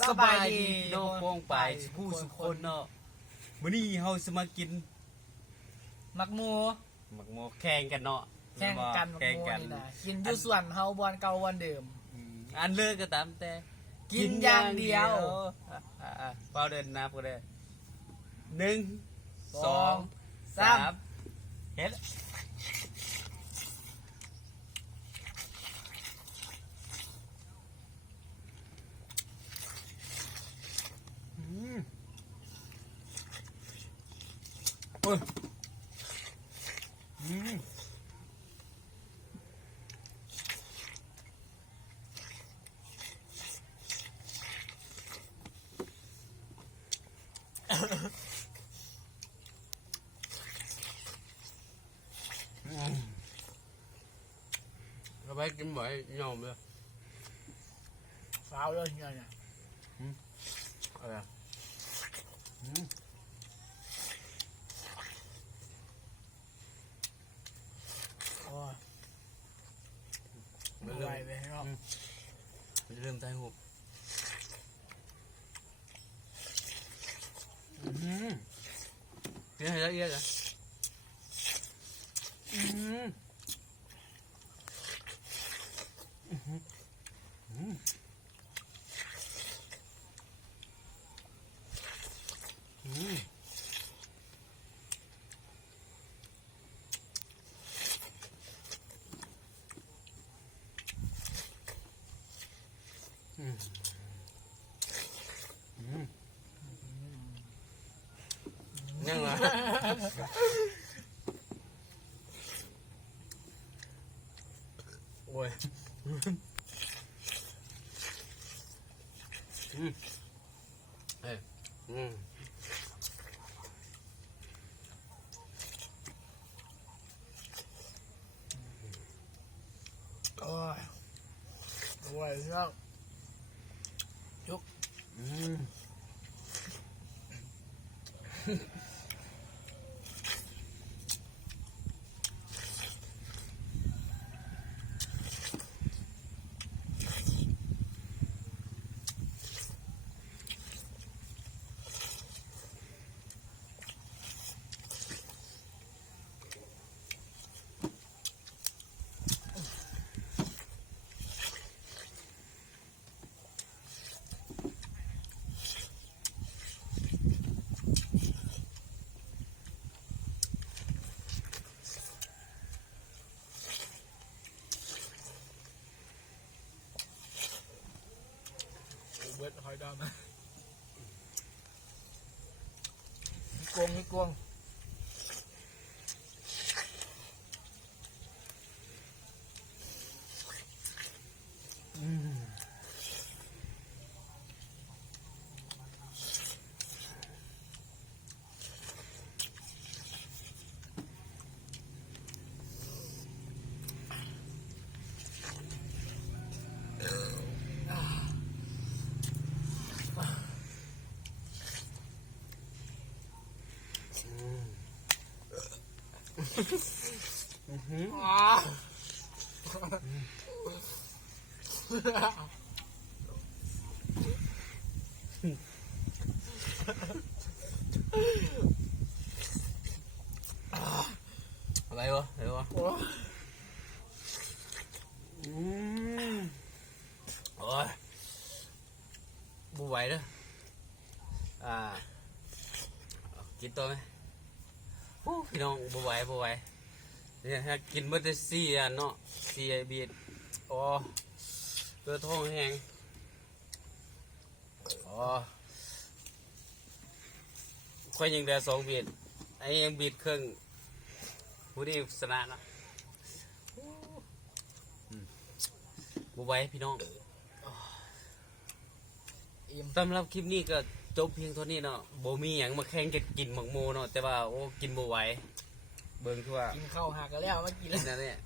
สบายดีน้องป้องไปผู้สุคนเนาะมื้อนี้เฮาสิมากิน มักหมู หมักหมูแข่งกันเนาะ แข่งกันมักหมูนี่นะกินอยู่ส่วนเฮาบอนเก่าบอนเดิม อันเลิกก็ตามแต่ กินอย่างเดียว เฝ้าเดินนับก็ได้1 2 3เฮ็ดโอ้ยเราไปกินบ่อยยอมเลย สาวเลยเนี่ย อะไร โอ้ยไม่ไหวเลยเนาะ มันจะเริ่มใจหุบกินให้ละเอียดอ่ะยังไงโอ้ยเอ้ยโอ้ยไม่ไหวแล้วยกเบิดหอยดำนะมีกวงอะไรวะอะไรวะโอ้ยบูไหวเด้อกินตัวไหมพี่น้องบูไหวเนี่ยถ้ากินเบอร์เตซี่เนาะซีไอบีดโอ้ตัวท้องแห้งค่อยยิงได้2 บีดไอ้ยังบีดครึ่งผู้นี้ชนะเนาะบูไหวพี่น้องสำหรับคลิปนี้ก็จบเพียงเท่านี้เนาะโบมีอย่างมาแข่งกินหมักโมเนาะแต่ว่าโอ้กินบูไหวเบิ่งทั่วกินข้าวหักกันแล้วมากิน นั่นเนี่ย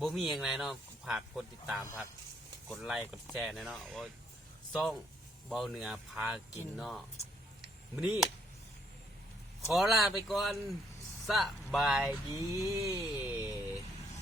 บ่มีอย่างไรเนาะฝากกดติดตามฝากกดไลค์กดแชร์เนาะว่าซ่องเบาเหนือพากินเนาะมื้อนี้ขอลาไปก่อนสบายดี